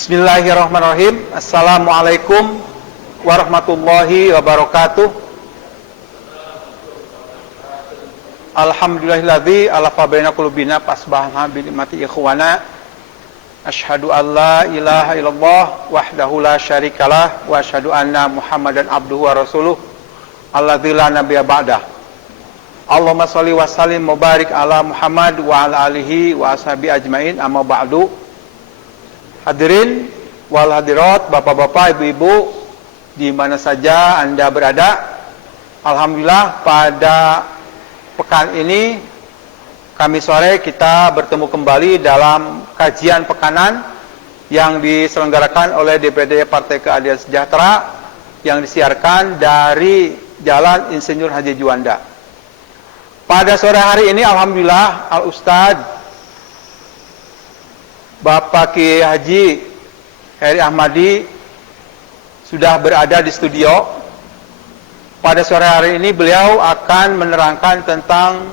Bismillahirrahmanirrahim. Assalamualaikum warahmatullahi wabarakatuh. Alhamdulillahilladzi alafa baina qulubina fasbahna bi nikmati ikhwana. Asyhadu an la ilaha illallah wahdahu la syarikalah wa asyhadu anna Muhammadan abduhu wa rasuluh alladzi la nabiyya ba'dah. Allahumma shalli wa sallim wa barik ala Muhammad wa ala alihi wa ashabi ajmain, amma ba'du. Hadirin wal hadirat, bapak-bapak, ibu-ibu, di mana saja Anda berada, alhamdulillah pada pekan ini Kamis sore kita bertemu kembali dalam kajian pekanan yang diselenggarakan oleh DPD Partai Keadilan Sejahtera yang disiarkan dari Jalan Insinyur Haji Juanda. Pada sore hari ini alhamdulillah Al-Ustadz Bapak Kiai Haji Heri Ahmadi sudah berada di studio. Pada sore hari ini beliau akan menerangkan tentang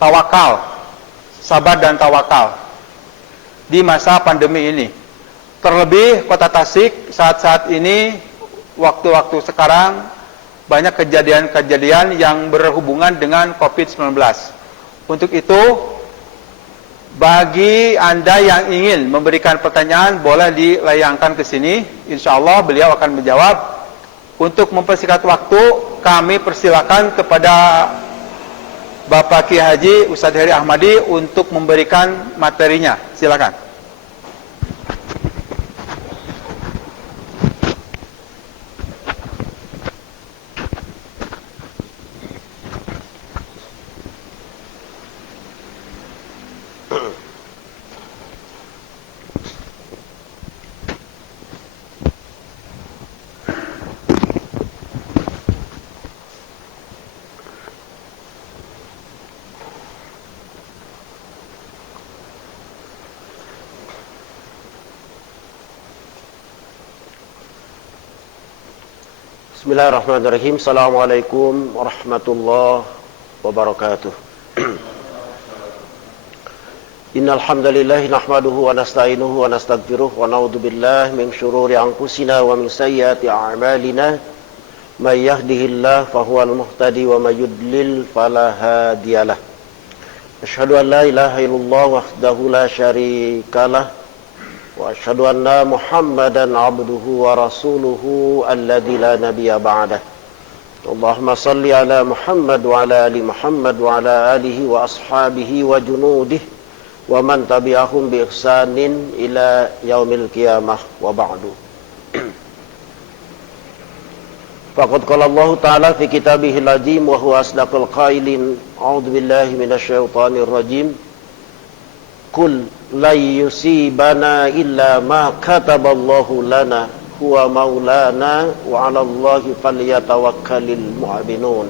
tawakal, sabar dan tawakal di masa pandemi ini. Terlebih Kota Tasik saat-saat ini, waktu-waktu sekarang banyak kejadian-kejadian yang berhubungan dengan COVID-19. Untuk itu, bagi Anda yang ingin memberikan pertanyaan, boleh dilayangkan ke sini. Insya Allah beliau akan menjawab. Untuk mempersingkat waktu, kami persilakan kepada Bapak Kiai Haji Ustadz Heri Ahmadi untuk memberikan materinya. Silakan. Bismillahirrahmanirrahim. Assalamualaikum warahmatullahi wabarakatuh. Innal hamdalillah nahmaduhu wa nasta'inuhu wa nastaghfiruh wa na'udzu billahi min syururi anfusina wa min sayyiati a'malina. May yahdihillahu fahuwal muhtadi wa may yudlil fala hadiyalah. Asyhadu an la ilaha illallah wahdahu la syarikalah wa asyhadu anna Muhammadan abduhu wa rasuluhu alladzi la nabiyya ba'dah. Allahumma salli ala Muhammad wa ala ali Muhammad wa ala alihi wa ashabihi wa junudihi wa man tabi'ahum bi ihsanin ila yaumil qiyamah wa ba'du. Faqad qala Allah ta'ala fi kitabihil azim wa huwa asdaqul qailin. A'udzu billahi minasyaitonir rajim. Qul la yusibana illa ma kataballahu lana huwa maulana wa 'alallahi falyatawakkalul mu'minun.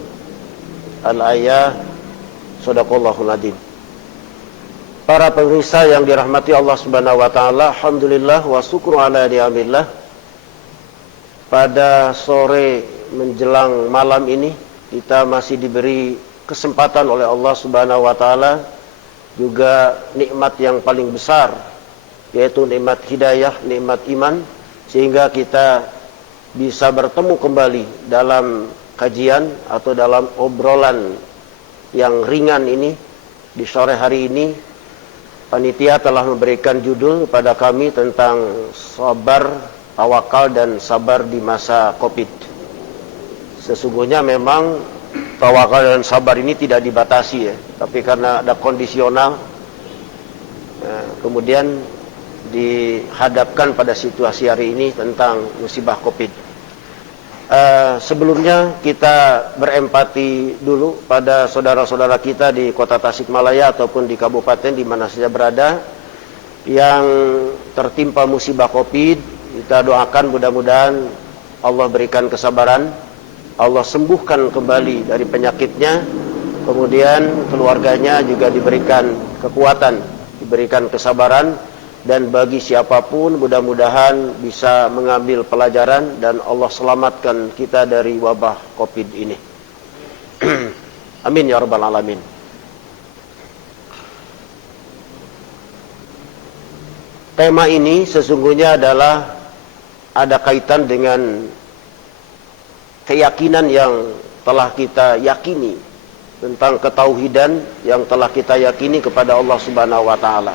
Al-ayah. Shadaqallahul adzim. Para pemirsa yang dirahmati Allah Subhanahu wa taala, alhamdulillah wa syukru ala ni'amillah. Pada sore menjelang malam ini kita masih diberi kesempatan oleh Allah Subhanahu wa taala, juga nikmat yang paling besar, yaitu nikmat hidayah, nikmat iman, sehingga kita bisa bertemu kembali dalam kajian atau dalam obrolan yang ringan ini. Di sore hari ini panitia telah memberikan judul pada kami tentang sabar, tawakal dan sabar di masa Covid. Sesungguhnya memang tawakal dan sabar ini tidak dibatasi ya, tapi karena ada kondisional, kemudian dihadapkan pada situasi hari ini tentang musibah Covid. Sebelumnya kita berempati dulu pada saudara-saudara kita di Kota Tasikmalaya ataupun di kabupaten di mana saja berada yang tertimpa musibah Covid. Kita doakan mudah-mudahan Allah berikan kesabaran, Allah sembuhkan kembali dari penyakitnya, kemudian keluarganya juga diberikan kekuatan, diberikan kesabaran, dan bagi siapapun mudah-mudahan bisa mengambil pelajaran dan Allah selamatkan kita dari wabah Covid ini. Amin ya rabbal alamin. tema ini sesungguhnya adalah ada kaitan dengan keyakinan yang telah kita yakini, tentang ketauhidan yang telah kita yakini kepada Allah Subhanahu wa taala.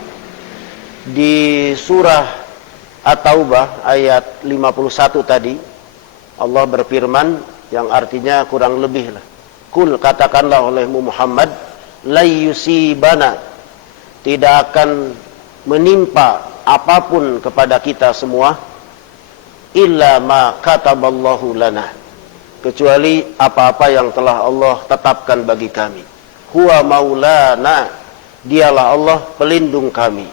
Di surah At-Taubah ayat 51 tadi Allah berfirman yang artinya kurang lebih lah. Kul, katakanlah olehmu Muhammad, la yusibana, tidak akan menimpa apapun kepada kita semua, illa ma kataballahu lana, kecuali apa-apa yang telah Allah tetapkan bagi kami. Huwa maulana, dialah Allah pelindung kami.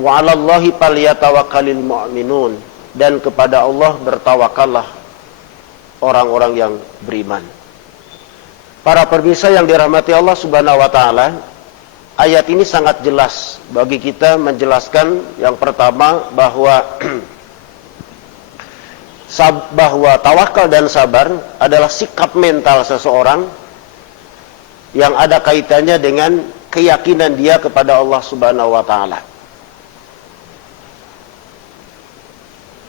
Wa 'alallahi falyatawakkalul mu'minun, dan kepada Allah bertawakallah orang-orang yang beriman. Para pemirsa yang dirahmati Allah Subhanahu wa taala, ayat ini sangat jelas bagi kita menjelaskan yang pertama bahwa bahwa tawakal dan sabar adalah sikap mental seseorang yang ada kaitannya dengan keyakinan dia kepada Allah Subhanahu wa taala.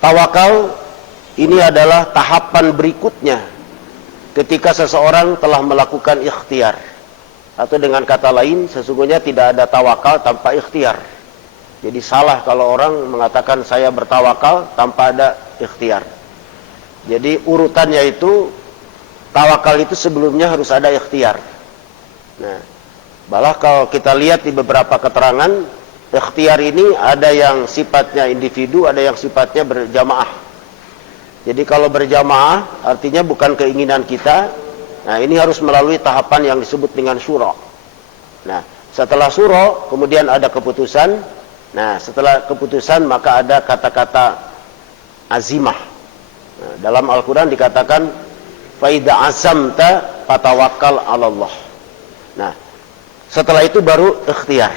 Tawakal ini adalah tahapan berikutnya ketika seseorang telah melakukan ikhtiar. Atau dengan kata lain, sesungguhnya tidak ada tawakal tanpa ikhtiar. Jadi salah kalau orang mengatakan saya bertawakal tanpa ada ikhtiar. Jadi urutannya itu, tawakal itu sebelumnya harus ada ikhtiar. Nah, malah kalau kita lihat di beberapa keterangan, ikhtiar ini ada yang sifatnya individu, ada yang sifatnya berjamaah. Jadi kalau berjamaah artinya bukan keinginan kita. Nah, ini harus melalui tahapan yang disebut dengan syura. Nah, setelah syura kemudian ada keputusan. Nah, setelah keputusan maka ada kata-kata azimah. Nah, dalam Al-Quran dikatakan fa idza azamta fatawakkal 'alallah. Nah, setelah itu baru ikhtiar.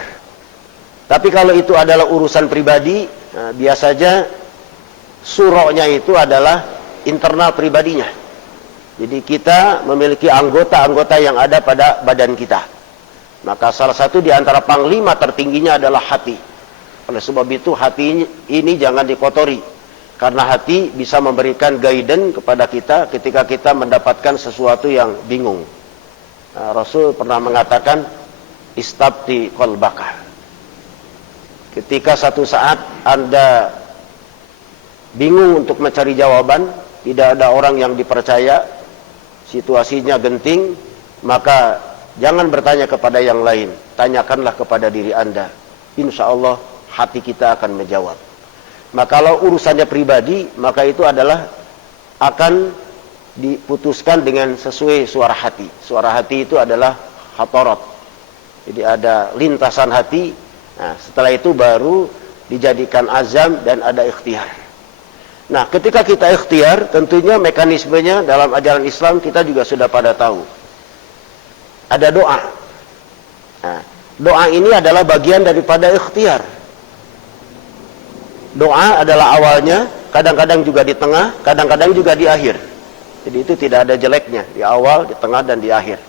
Tapi kalau itu adalah urusan pribadi, nah, biasanya suroknya itu adalah internal pribadinya. Jadi kita memiliki anggota-anggota yang ada pada badan kita. Maka salah satu di antara panglima tertingginya adalah hati. Oleh sebab itu hati ini jangan dikotori. Karena hati bisa memberikan guidance kepada kita ketika kita mendapatkan sesuatu yang bingung. Nah, Rasul pernah mengatakan, istabti qalbaka. Ketika satu saat Anda bingung untuk mencari jawaban, tidak ada orang yang dipercaya, situasinya genting, maka jangan bertanya kepada yang lain, tanyakanlah kepada diri Anda. Insya Allah hati kita akan menjawab. Maka kalau urusannya pribadi, maka itu adalah akan diputuskan dengan sesuai suara hati. Suara hati itu adalah hatarat. Jadi ada lintasan hati. Nah, setelah itu baru dijadikan azam dan ada ikhtiar. Nah, ketika kita ikhtiar, tentunya mekanismenya dalam ajaran Islam kita juga sudah pada tahu. Ada doa. Nah, doa ini adalah bagian daripada ikhtiar. Doa adalah awalnya, kadang-kadang juga di tengah, kadang-kadang juga di akhir. Jadi itu tidak ada jeleknya, di awal, di tengah, dan di akhir.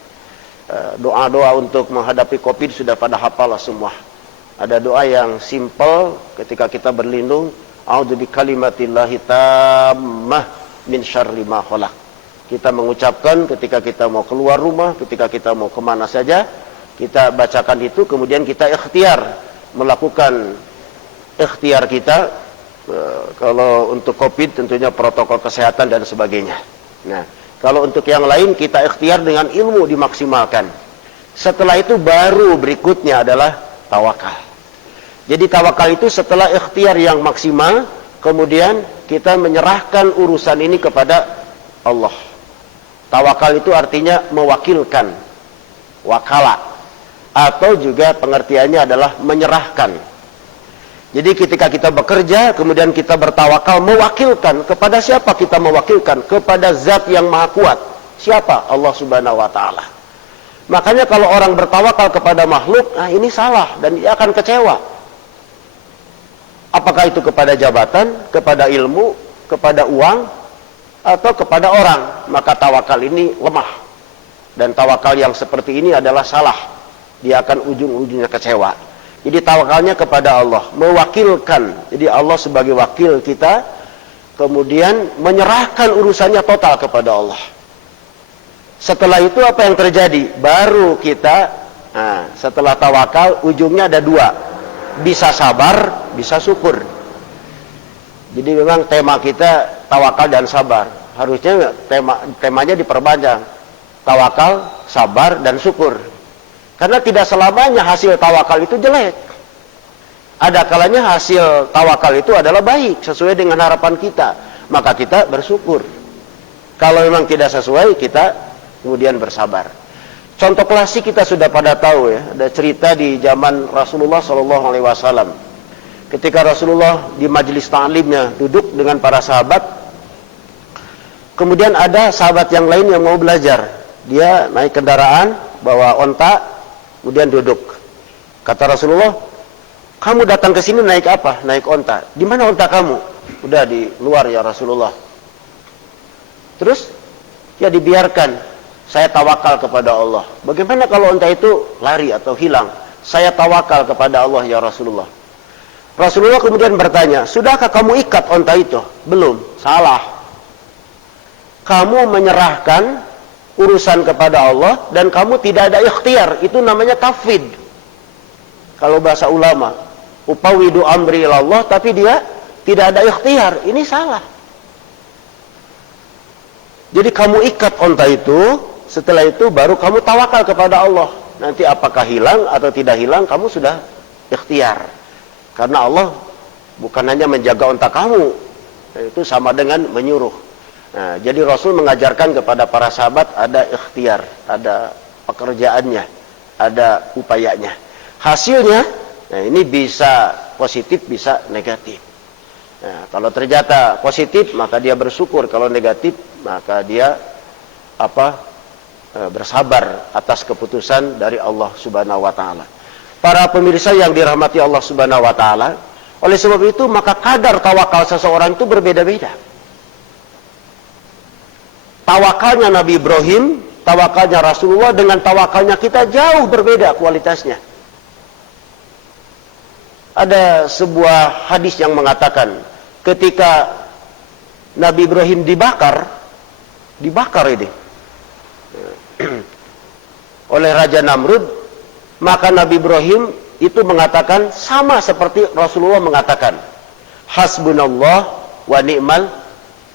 Doa-doa untuk menghadapi COVID sudah pada hafal semua. Ada doa yang simple ketika kita berlindung, a'udzu bikalimatillahi tammah min syarri ma khalaq. Kita mengucapkan ketika kita mau keluar rumah, ketika kita mau kemana saja, kita bacakan itu, kemudian kita ikhtiar melakukan ikhtiar kita. Kalau untuk COVID tentunya protokol kesehatan dan sebagainya. Nah, kalau untuk yang lain kita ikhtiar dengan ilmu dimaksimalkan. Setelah itu baru berikutnya adalah tawakal. Jadi tawakal itu setelah ikhtiar yang maksimal, kemudian kita menyerahkan urusan ini kepada Allah. Tawakal itu artinya mewakilkan, wakala, atau juga pengertiannya adalah menyerahkan. Jadi ketika kita bekerja, kemudian kita bertawakal, mewakilkan. Kepada siapa kita mewakilkan? Kepada zat yang maha kuat. Siapa? Allah Subhanahu wa ta'ala. Makanya kalau orang bertawakal kepada makhluk, nah ini salah dan dia akan kecewa. Apakah itu kepada jabatan, kepada ilmu, kepada uang, atau kepada orang? Maka tawakal ini lemah. Dan tawakal yang seperti ini adalah salah. Dia akan ujung-ujungnya kecewa. Jadi tawakalnya kepada Allah, mewakilkan. Jadi Allah sebagai wakil kita, kemudian menyerahkan urusannya total kepada Allah. Setelah itu apa yang terjadi? Baru kita, setelah tawakal, ujungnya ada dua. Bisa sabar, bisa syukur. Jadi memang tema kita tawakal dan sabar. Harusnya temanya diperpanjang. Tawakal, sabar, dan syukur. Karena tidak selamanya hasil tawakal itu jelek. Ada kalanya hasil tawakal itu adalah baik, sesuai dengan harapan kita. Maka kita bersyukur. Kalau memang tidak sesuai, kita kemudian bersabar. Contoh klasik kita sudah pada tahu ya. Ada cerita di zaman Rasulullah SAW. Ketika Rasulullah di majelis ta'limnya duduk dengan para sahabat, kemudian ada sahabat yang lain yang mau belajar. Dia naik kendaraan, bawa onta, kemudian duduk. Kata Rasulullah, kamu datang ke sini naik apa? Naik onta. Di mana onta kamu? Udah di luar ya Rasulullah. Terus ya dibiarkan. Saya tawakal kepada Allah. Bagaimana kalau onta itu lari atau hilang? Saya tawakal kepada Allah ya Rasulullah. Rasulullah kemudian bertanya, sudahkah kamu ikat onta itu? Belum. Salah. Kamu menyerahkan urusan kepada Allah dan kamu tidak ada ikhtiar. Itu namanya tafwid. Kalau bahasa ulama, upawidu amri ilallah, tapi dia tidak ada ikhtiar. Ini salah. Jadi kamu ikat onta itu, setelah itu baru kamu tawakal kepada Allah. Nanti apakah hilang atau tidak hilang, kamu sudah ikhtiar. Karena Allah bukan hanya menjaga onta kamu, itu sama dengan menyuruh. Nah, jadi Rasul mengajarkan kepada para sahabat ada ikhtiar, ada pekerjaannya, ada upayanya. Hasilnya, nah ini bisa positif, bisa negatif. Nah, kalau ternyata positif, maka dia bersyukur. Kalau negatif, maka dia bersabar atas keputusan dari Allah Subhanahu wa taala. Para pemirsa yang dirahmati Allah Subhanahu wa taala, oleh sebab itu maka kadar tawakal seseorang itu berbeda-beda. Tawakalnya Nabi Ibrahim, tawakalnya Rasulullah dengan tawakalnya kita jauh berbeda kualitasnya. Ada sebuah hadis yang mengatakan ketika Nabi Ibrahim dibakar ini oleh Raja Namrud, maka Nabi Ibrahim itu mengatakan sama seperti Rasulullah mengatakan, hasbunallah wa ni'mal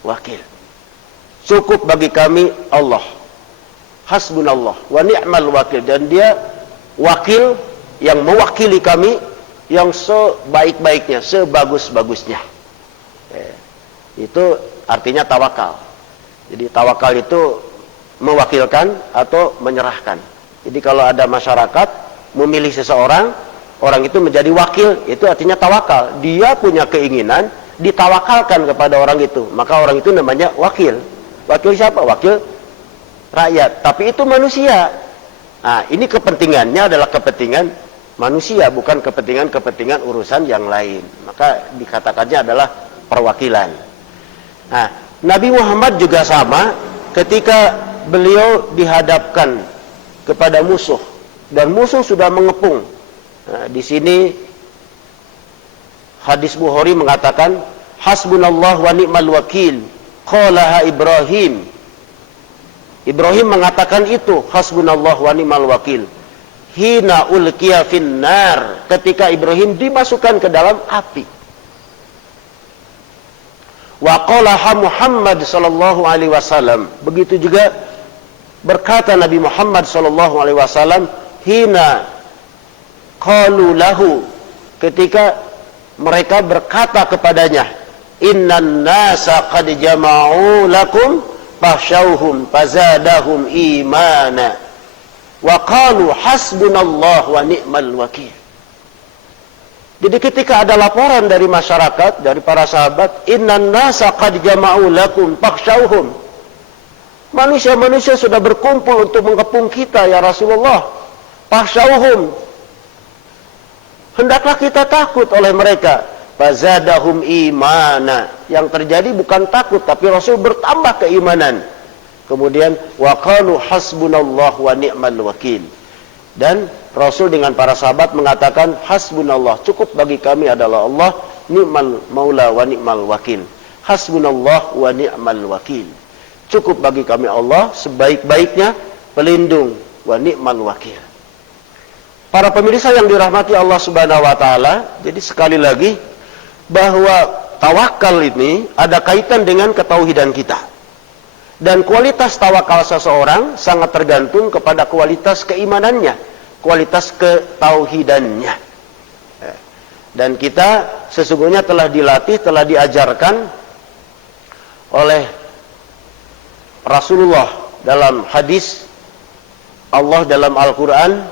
wakil. Cukup bagi kami Allah. Hasbunallah wa ni'mal wakil. Dan dia wakil yang mewakili kami yang sebaik-baiknya, sebagus-bagusnya. Itu artinya tawakal. Jadi tawakal itu mewakilkan atau menyerahkan. Jadi kalau ada masyarakat memilih seseorang, orang itu menjadi wakil, itu artinya tawakal. Dia punya keinginan, ditawakalkan kepada orang itu. Maka orang itu namanya wakil. Wakil siapa? Wakil rakyat. Tapi itu manusia. Nah, ini kepentingannya adalah kepentingan manusia, bukan kepentingan urusan yang lain. Maka dikatakannya adalah perwakilan. Nah, Nabi Muhammad juga sama ketika beliau dihadapkan kepada musuh dan musuh sudah mengepung. Nah, di sini hadis Bukhari mengatakan hasbunallah wa ni'mal wakil qalaha Ibrahim. Ibrahim mengatakan itu hasbunallah wa ni'mal wakil hina ulqiya finnar, ketika Ibrahim dimasukkan ke dalam api. Wa qalaha Muhammad sallallahu alaihi wasallam, begitu juga berkata Nabi Muhammad sallallahu alaihi wasallam hina qalu lahu, ketika mereka berkata kepadanya, innan nasa qad jama'u lakum fakhshawhum fazadahum imana wa qalu hasbunallah wa ni'mal wakil. Jadi ketika ada laporan dari masyarakat, dari para sahabat, innan nasa qad jama'u lakum fakhshawhum, manusia-manusia sudah berkumpul untuk mengepung kita ya Rasulullah, fakhshawhum, hendaklah kita takut oleh mereka. Fazadahum imana, yang terjadi bukan takut tapi Rasul bertambah keimanan. Kemudian wa qalu hasbunallah wa ni'mal wakil, Dan Rasul dengan para sahabat mengatakan, hasbunallah, cukup bagi kami adalah Allah, ni'mal maula wa ni'mal wakil. Hasbunallah wa ni'mal wakil. Cukup bagi kami Allah, sebaik-baiknya pelindung, wa ni'mal wakil. Para pemirsa yang dirahmati Allah Subhanahu wa taala, jadi sekali lagi bahwa tawakal ini ada kaitan dengan ketauhidan kita. Dan kualitas tawakal seseorang sangat tergantung kepada kualitas keimanannya, kualitas ketauhidannya. Dan kita sesungguhnya telah dilatih, telah diajarkan oleh Rasulullah dalam hadis, Allah dalam Al-Quran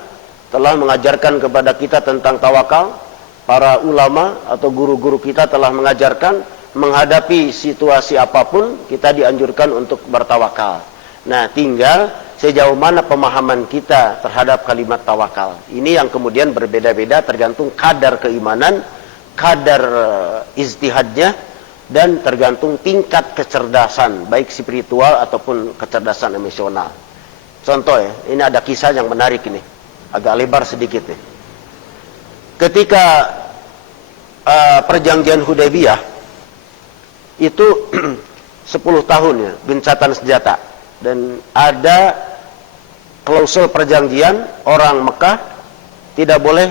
telah mengajarkan kepada kita tentang tawakal. Para ulama atau guru-guru kita telah mengajarkan menghadapi situasi apapun kita dianjurkan untuk bertawakal. Nah, tinggal sejauh mana pemahaman kita terhadap kalimat tawakal. Ini yang kemudian berbeda-beda tergantung kadar keimanan, kadar ijtihadnya, dan tergantung tingkat kecerdasan, baik spiritual ataupun kecerdasan emosional. Contoh ya, ini ada kisah yang menarik ini, agak lebar sedikit nih. Ketika perjanjian Hudaybiyah itu 10 tahun ya, gencatan senjata, dan ada klausul perjanjian orang Mekah tidak boleh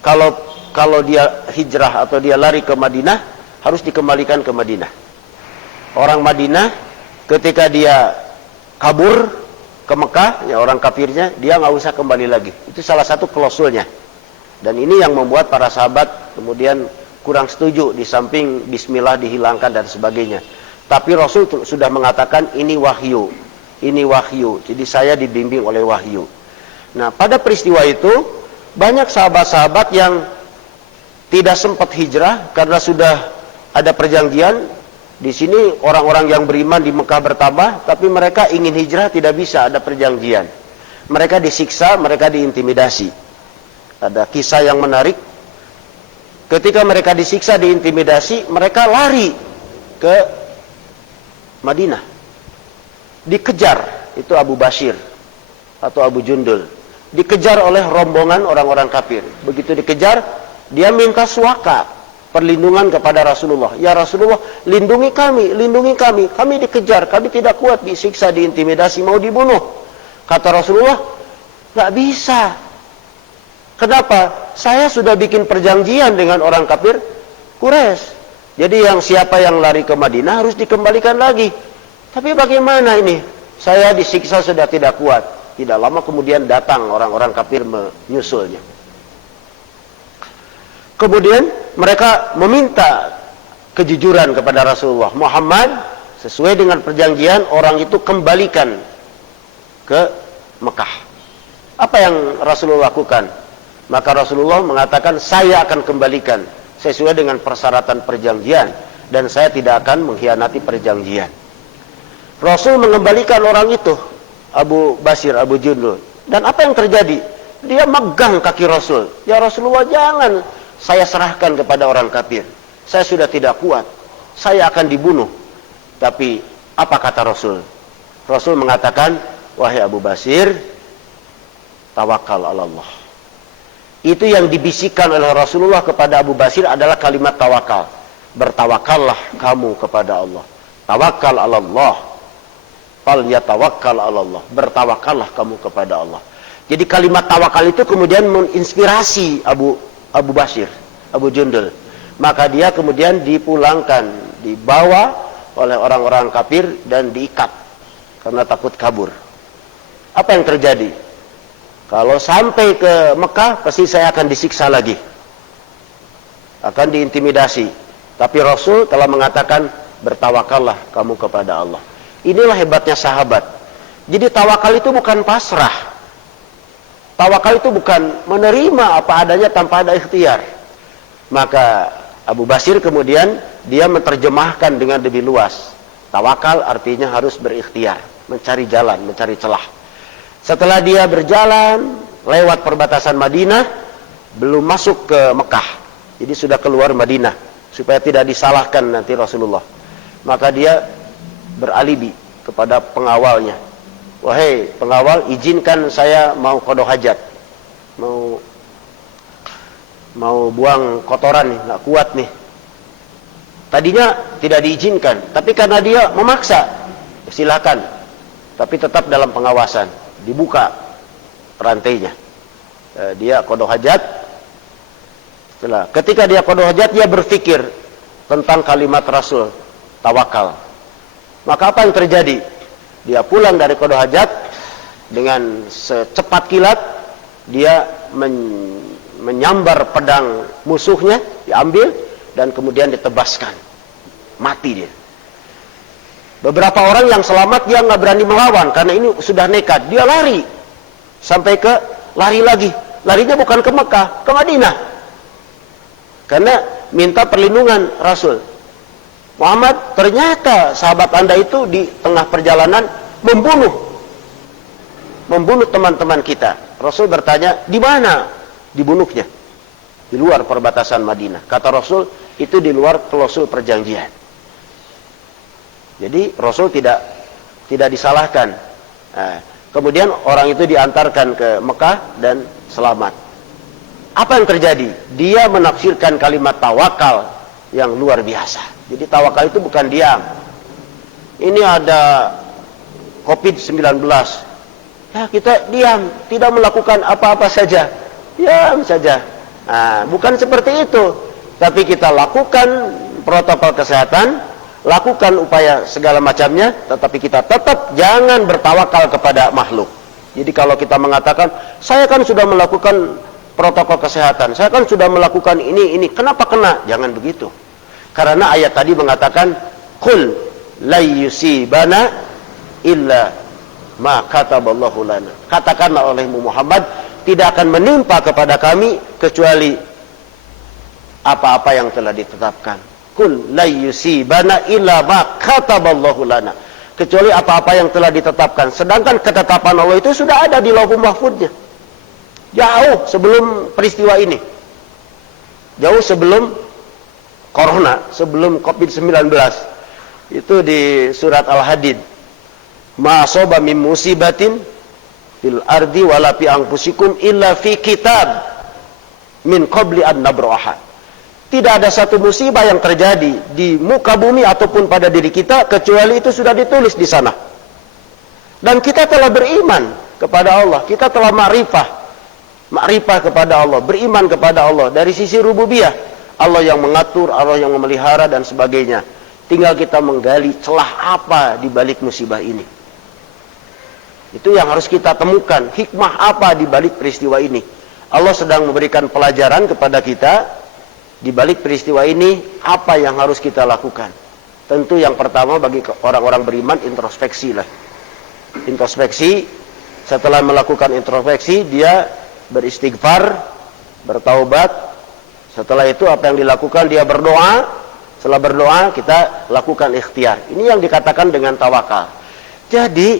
kalau dia hijrah atau dia lari ke Madinah harus dikembalikan ke Madinah. Orang Madinah ketika dia kabur ke Mekah, ya orang kafirnya, dia nggak usah kembali lagi. Itu salah satu klausulnya. Dan ini yang membuat para sahabat kemudian kurang setuju, di samping bismillah dihilangkan dan sebagainya. Tapi Rasul sudah mengatakan ini wahyu, ini wahyu. Jadi saya dibimbing oleh wahyu. Nah, pada peristiwa itu banyak sahabat-sahabat yang tidak sempat hijrah karena sudah ada perjanjian. Di sini orang-orang yang beriman di Mekah bertambah, tapi mereka ingin hijrah tidak bisa, ada perjanjian. Mereka disiksa, mereka diintimidasi. Ada kisah yang menarik. Ketika mereka disiksa, diintimidasi, mereka lari ke Madinah. Dikejar, itu Abu Bashir atau Abu Jundul. Dikejar oleh rombongan orang-orang kafir. Begitu dikejar, dia minta suaka, perlindungan kepada Rasulullah. Ya Rasulullah, lindungi kami, lindungi kami. Kami dikejar, kami tidak kuat, disiksa, diintimidasi, mau dibunuh. Kata Rasulullah, gak bisa. Kenapa? Saya sudah bikin perjanjian dengan orang kafir Quraisy. Jadi siapa yang lari ke Madinah harus dikembalikan lagi. Tapi bagaimana ini? Saya disiksa sudah tidak kuat. Tidak lama kemudian datang orang-orang kafir menyusulnya. Kemudian mereka meminta kejujuran kepada Rasulullah. Muhammad, sesuai dengan perjanjian, orang itu kembalikan ke Mekah. Apa yang Rasulullah lakukan? Maka Rasulullah mengatakan, saya akan kembalikan sesuai dengan persyaratan perjanjian, dan saya tidak akan mengkhianati perjanjian. Rasul mengembalikan orang itu, Abu Bashir, Abu Jundul. Dan apa yang terjadi? Dia megang kaki Rasul. Ya Rasulullah, jangan, saya serahkan kepada orang kafir. Saya sudah tidak kuat, saya akan dibunuh. Tapi apa kata Rasul? Rasul mengatakan, wahai Abu Bashir, tawakal ala Allah. Itu yang dibisikkan oleh Rasulullah kepada Abu Bashir adalah kalimat tawakal. Bertawakallah kamu kepada Allah. Tawakal ala Allah. Fal yatawakkal ala Allah. Bertawakallah kamu kepada Allah. Jadi kalimat tawakal itu kemudian menginspirasi Abu Bashir, Abu Jundul. Maka dia kemudian dipulangkan, dibawa oleh orang-orang kafir dan diikat karena takut kabur. Apa yang terjadi? Kalau sampai ke Mekah, pasti saya akan disiksa lagi. Akan diintimidasi. Tapi Rasul telah mengatakan, bertawakallah kamu kepada Allah. Inilah hebatnya sahabat. Jadi tawakal itu bukan pasrah. Tawakal itu bukan menerima apa adanya tanpa ada ikhtiar. Maka Abu Bashir kemudian, dia menerjemahkan dengan lebih luas. Tawakal artinya harus berikhtiar. Mencari jalan, mencari celah. Setelah dia berjalan lewat perbatasan Madinah, belum masuk ke Mekah. Jadi sudah keluar Madinah, supaya tidak disalahkan nanti Rasulullah. Maka dia beralibi kepada pengawalnya. Wahai pengawal, izinkan saya mau qada hajat. mau buang kotoran nih, nggak kuat nih. Tadinya tidak diizinkan, tapi karena dia memaksa, silakan. Tapi tetap dalam pengawasan, dibuka rantainya. Dia qada hajat. Ketika dia qada hajat, dia berpikir tentang kalimat Rasul, tawakal. Maka apa yang terjadi? Dia pulang dari qada hajat dengan secepat kilat, dia menyambar pedang musuhnya, diambil dan kemudian ditebaskan. Mati dia. Beberapa orang yang selamat dia nggak berani melawan karena ini sudah nekat. Dia lari sampai lari lagi. Larinya bukan ke Mekah, ke Madinah. Karena minta perlindungan Rasul. Muhammad, ternyata sahabat Anda itu di tengah perjalanan membunuh teman-teman kita. Rasul bertanya, di mana dibunuhnya? Di luar perbatasan Madinah. Kata Rasul, itu di luar klausul perjanjian. Jadi Rasul tidak disalahkan. Kemudian orang itu diantarkan ke Mekah dan selamat. Apa yang terjadi? Dia menafsirkan kalimat tawakal yang luar biasa. Jadi tawakal itu bukan diam. Ini ada COVID-19. Ya, kita diam, tidak melakukan apa-apa saja. Diam saja. Bukan seperti itu. Tapi kita lakukan protokol kesehatan, lakukan upaya segala macamnya, tetapi kita tetap jangan bertawakal kepada makhluk. Jadi kalau kita mengatakan, saya kan sudah melakukan protokol kesehatan, saya kan sudah melakukan ini, kenapa kena? Jangan begitu. Karena ayat tadi mengatakan, qul la yusibana illa ma kataballahu lana. Katakanlah olehmu Muhammad, tidak akan menimpa kepada kami kecuali apa-apa yang telah ditetapkan. Qul la yusibana illa ma kataballahu lana. Kecuali apa-apa yang telah ditetapkan. Sedangkan ketetapan Allah itu sudah ada di Lauhul Mahfuznya. Jauh sebelum peristiwa ini. Jauh sebelum corona, sebelum COVID-19. Itu di surat Al-Hadid. Ma asaba min musibatin fil ardi wala fi anfusikum illa fi kitab min qabli an nabraha. Tidak ada satu musibah yang terjadi di muka bumi ataupun pada diri kita kecuali itu sudah ditulis di sana. Dan kita telah beriman kepada Allah, kita telah makrifah kepada Allah, beriman kepada Allah dari sisi rububiyah. Allah yang mengatur, Allah yang memelihara dan sebagainya. Tinggal kita menggali celah apa di balik musibah ini. Itu yang harus kita temukan, hikmah apa di balik peristiwa ini. Allah sedang memberikan pelajaran kepada kita. Di balik peristiwa ini, apa yang harus kita lakukan? Tentu yang pertama bagi orang-orang beriman, introspeksi lah. Introspeksi, setelah melakukan introspeksi, dia beristighfar, bertaubat. Setelah itu apa yang dilakukan? Dia berdoa. Setelah berdoa, kita lakukan ikhtiar. Ini yang dikatakan dengan tawakal. Jadi,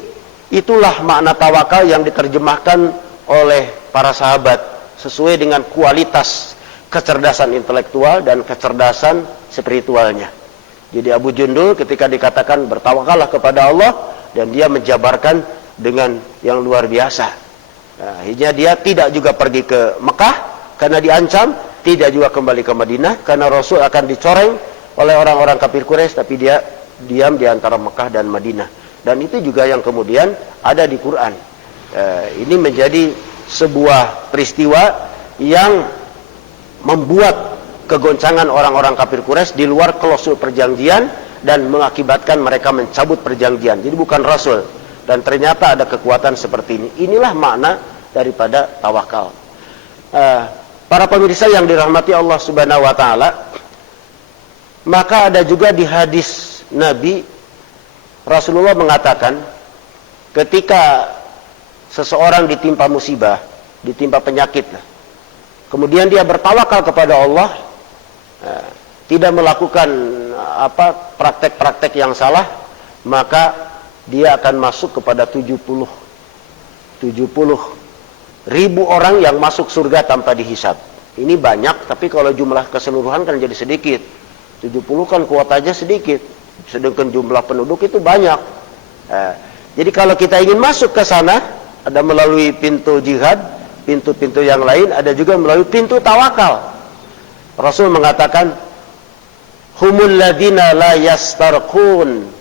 itulah makna tawakal yang diterjemahkan oleh para sahabat sesuai dengan kualitas kecerdasan intelektual dan kecerdasan spiritualnya. Jadi Abu Jundul ketika dikatakan bertawakallah kepada Allah, dan dia menjabarkan dengan yang luar biasa. Akhirnya dia tidak juga pergi ke Mekah karena diancam, tidak juga kembali ke Madinah karena Rasul akan dicoreng oleh orang-orang kafir Quraisy, tapi dia diam di antara Mekah dan Madinah. Dan itu juga yang kemudian ada di Quran. Ini menjadi sebuah peristiwa yang membuat kegoncangan orang-orang kafir Quraisy di luar klausul perjanjian dan mengakibatkan mereka mencabut perjanjian. Jadi bukan Rasul. Dan ternyata ada kekuatan seperti ini. Inilah makna daripada tawakal. Para pemirsa yang dirahmati Allah Subhanahu wa taala, maka ada juga di hadis Nabi Rasulullah mengatakan, ketika seseorang ditimpa musibah, ditimpa penyakit, kemudian dia bertawakal kepada Allah, tidak melakukan praktek-praktek yang salah, maka dia akan masuk kepada 70 ribu orang yang masuk surga tanpa dihisab. Ini banyak, tapi kalau jumlah keseluruhan kan jadi sedikit. 70 kan kuotanya sedikit, sedangkan jumlah penduduk itu banyak. Jadi kalau kita ingin masuk ke sana, ada melalui pintu jihad, pintu-pintu yang lain, ada juga melalui pintu tawakal. Rasul mengatakan, humul ladina la yastarqun.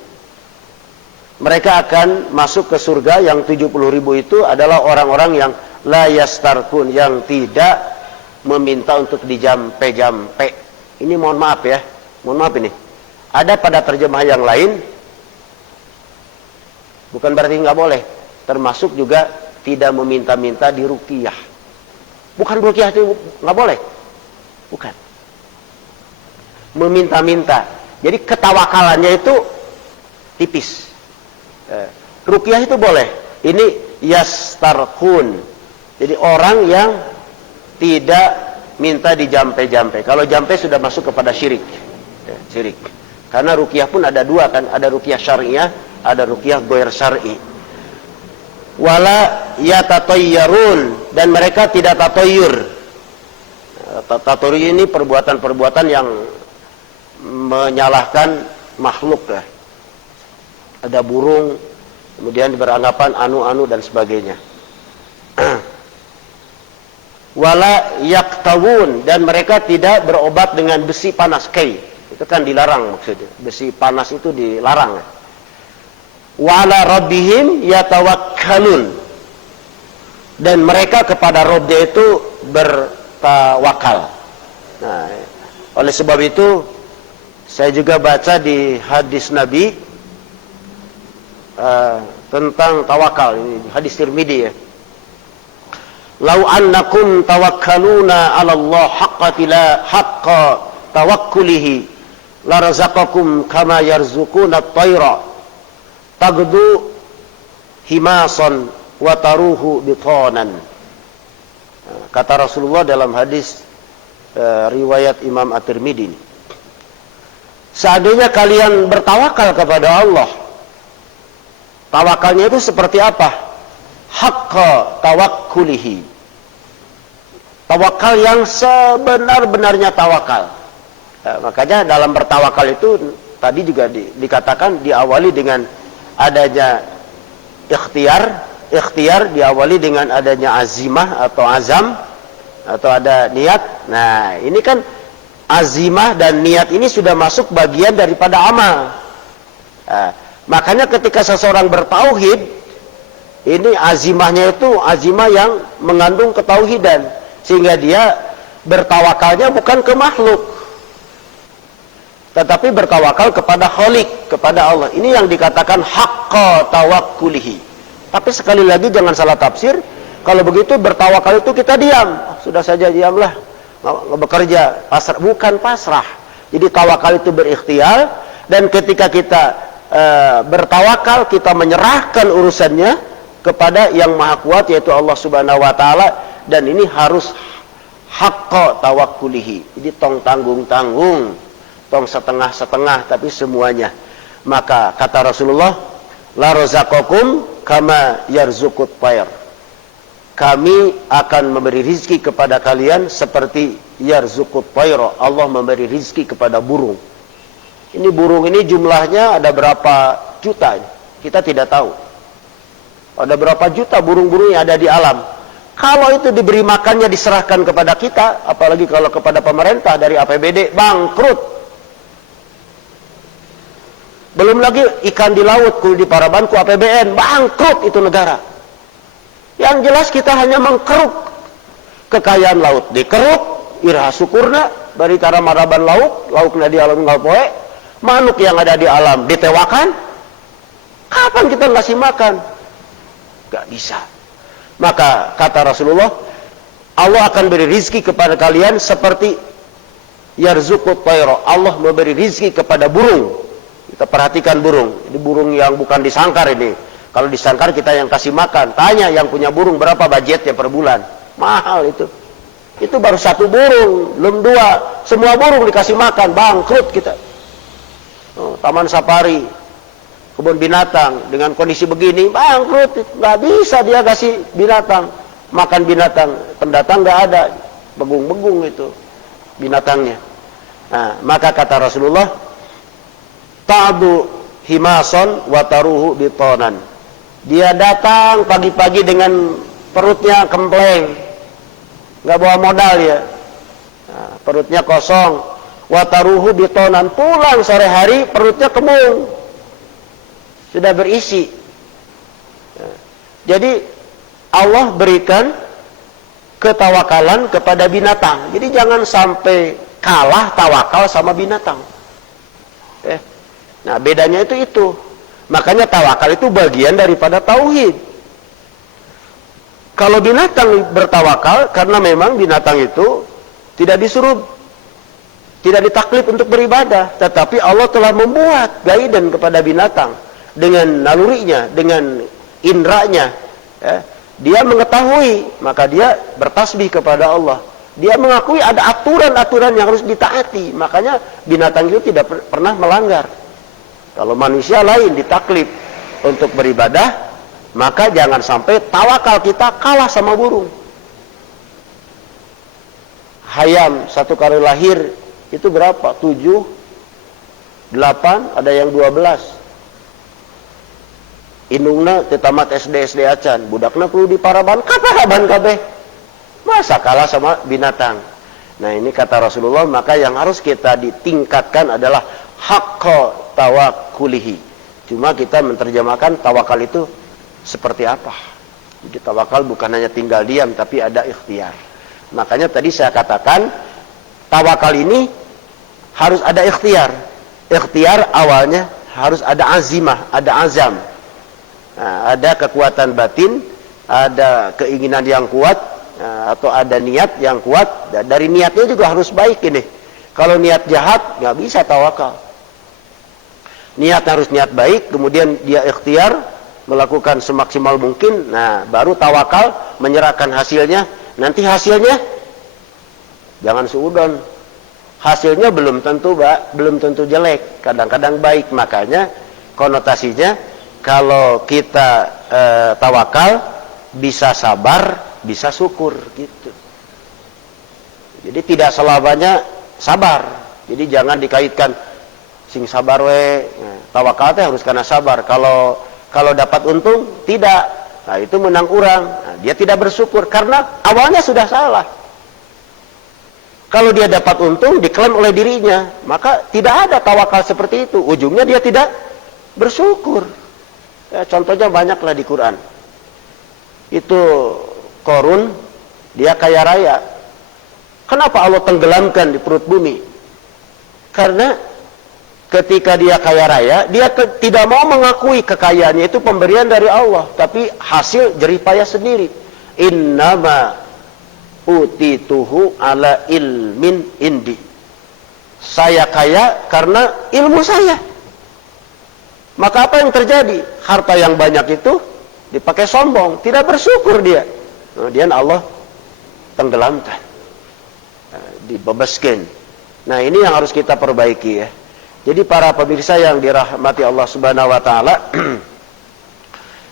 Mereka akan masuk ke surga yang 70.000 itu adalah orang-orang yang la yastarqun, yang tidak meminta untuk dijampe-jampe. Ini mohon maaf ya, mohon maaf ini. Ada pada terjemah yang lain, bukan berarti nggak boleh. Termasuk juga tidak meminta-minta di ruqyah. Bukan ruqyah itu nggak boleh, bukan. Meminta-minta. Jadi ketawakalannya itu tipis. Ruqyah itu boleh. Ini yastarqun. Jadi orang yang tidak minta dijampe-jampe. Kalau jampe sudah masuk kepada syirik. Syirik. Karena ruqyah pun ada dua kan, ada ruqyah syar'iyah, ada ruqyah ghair syar'i. Wala yatatayyarun, dan mereka tidak tatayyur. Tatayyur ini perbuatan-perbuatan yang menyalahkan makhluk ya. Ada burung, kemudian beranggapan anu-anu dan sebagainya. Wala yaktawun, dan mereka tidak berobat dengan besi panas, kai. Itu kan dilarang maksudnya. Besi panas itu dilarang. Wala rabbihim yatawakkalun, dan mereka kepada Rabbnya itu bertawakal. Nah, oleh sebab itu saya juga baca di hadis Nabi tentang tawakal, ini hadis Tirmidzi ya. Lau annakum tawakkaluna 'ala Allah haqqa tawakkulihi la razaqakum kama yarzuquna at-tayra tagdu himasan wa taruhu bitanan. Kata Rasulullah dalam hadis riwayat Imam At-Tirmidzi, seandainya kalian bertawakal kepada Allah, tawakalnya itu seperti apa? Haqqa tawakkulihi, tawakal yang sebenar-benarnya tawakal. Makanya dalam bertawakal itu tadi juga dikatakan diawali dengan adanya ikhtiar diawali dengan adanya azimah atau azam, atau ada niat. Nah, ini kan azimah dan niat ini sudah masuk bagian daripada amal. Makanya ketika seseorang bertauhid, ini azimahnya itu azimah yang mengandung ketauhidan, sehingga dia bertawakalnya bukan ke makhluk, tetapi bertawakal kepada Khaliq, kepada Allah. Ini yang dikatakan haqqa tawakkulihi. Tapi sekali lagi jangan salah tafsir. Kalau begitu bertawakal itu kita diam, sudah saja diamlah, nggak bekerja, pasrah. Bukan pasrah. Jadi tawakal itu berikhtiar, dan ketika kita bertawakal, kita menyerahkan urusannya kepada yang maha kuat, yaitu Allah subhanahu wa ta'ala. Dan ini harus haqqa tawakkulihi. Jadi tong tanggung-tanggung, tong setengah-setengah, tapi semuanya. Maka kata Rasulullah, la razaqakum kama yarzuqut tayr, kami akan memberi rizki kepada kalian seperti yarzuqut tayr, Allah memberi rizki kepada burung. Ini burung ini jumlahnya ada berapa juta, kita tidak tahu. Ada berapa juta burung-burung yang ada di alam. Kalau itu diberi makannya, diserahkan kepada kita, apalagi kalau kepada pemerintah dari APBD, bangkrut. Belum lagi ikan di laut, kul di Parabanku APBN, bangkrut itu negara. Yang jelas kita hanya mengkeruk kekayaan laut, dikeruk, iraha syukurna, baritara maraban laukna di alam ngalpoe, manuk yang ada di alam ditewakan. Kapan kita ngasih makan? Gak bisa. Maka kata Rasulullah, Allah akan beri rizki kepada kalian seperti yarzuqut tayra, Allah memberi rizki kepada burung. Kita perhatikan burung. Ini burung yang bukan disangkar ini. Kalau disangkar kita yang kasih makan. Tanya yang punya burung berapa budgetnya per bulan. Mahal itu. Itu baru satu burung, belum dua. Semua burung dikasih makan, bangkrut kita. Taman safari, kebun binatang dengan kondisi begini, bangkrut. Nggak bisa dia kasih binatang, makan binatang. Pendatang nggak ada, begung-begung itu binatangnya. Nah, maka kata Rasulullah, ta'du himason wa taruhu bitonan. Dia datang pagi-pagi dengan perutnya kempleng, nggak bawa modal ya. Nah, perutnya kosong. Wataruhu bitonan, pulang sore hari perutnya kembung, sudah berisi. Nah, jadi Allah berikan ketawakalan kepada binatang. Jadi jangan sampai kalah tawakal sama binatang. Nah, bedanya itu. Makanya tawakal itu bagian daripada tauhid. Kalau binatang bertawakal, karena memang binatang itu tidak disuruh, tidak ditaklif untuk beribadah, tetapi Allah telah membuat guidance kepada binatang dengan nalurinya, dengan indranya. Dia mengetahui, maka dia bertasbih kepada Allah. Dia mengakui ada aturan-aturan yang harus ditaati, makanya binatang itu tidak pernah melanggar. Kalau manusia lain ditaklif untuk beribadah, maka jangan sampai tawakal kita kalah sama burung. Hayam satu kali lahir itu berapa? 7, 8, ada yang 12. Indungna tetamat SD acan, budakna perlu diparaban kabeh. Masa kalah sama binatang? Nah, ini kata Rasulullah, maka yang harus kita ditingkatkan adalah haqqa tawakkulihi. Cuma kita menerjemahkan tawakal itu seperti apa? Jadi tawakal bukan hanya tinggal diam, tapi ada ikhtiar. Makanya tadi saya katakan tawakal ini harus ada ikhtiar. Ikhtiar awalnya harus ada azimah, ada azam. Nah, ada kekuatan batin, ada keinginan yang kuat, atau ada niat yang kuat. Dari niatnya juga harus baik ini. Kalau niat jahat nggak bisa tawakal. Niat harus niat baik, kemudian dia ikhtiar melakukan semaksimal mungkin. Nah, baru tawakal menyerahkan hasilnya. Nanti hasilnya jangan suudon. Hasilnya belum tentu jelek, kadang-kadang baik. Makanya konotasinya kalau kita tawakal bisa sabar, bisa syukur gitu. Jadi tidak selamanya sabar. Jadi jangan dikaitkan sing sabar we. Nah, tawakal teh harus karena sabar. Kalau dapat untung tidak. Nah, itu menang orang. Nah, dia tidak bersyukur karena awalnya sudah salah. Kalau dia dapat untung diklaim oleh dirinya, maka tidak ada tawakal seperti itu. Ujungnya dia tidak bersyukur. Ya, contohnya banyaklah di Quran. Itu Korun, dia kaya raya. Kenapa Allah tenggelamkan di perut bumi? Karena ketika dia kaya raya, dia tidak mau mengakui kekayaannya itu pemberian dari Allah, tapi hasil jerih payah sendiri. Innama utituhu ala ilmin indi. Saya kaya karena ilmu saya. Maka apa yang terjadi? Harta yang banyak itu dipakai sombong, tidak bersyukur dia. Kemudian Allah tenggelamkan, dibebaskan. Nah, ini yang harus kita perbaiki ya. Jadi para pemirsa yang dirahmati Allah Subhanahu wa taala,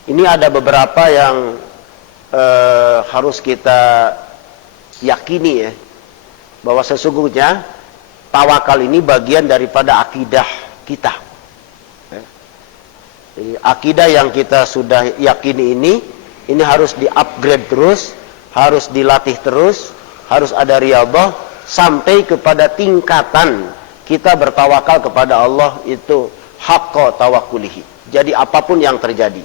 ini ada beberapa yang harus kita yakini ya, bahwa sesungguhnya tawakal ini bagian daripada akidah kita. Jadi, akidah yang kita sudah yakini ini harus di-upgrade terus, harus dilatih terus, harus ada riyadhah sampai kepada tingkatan kita bertawakal kepada Allah itu haqqa tawakkulihi. Jadi apapun yang terjadi.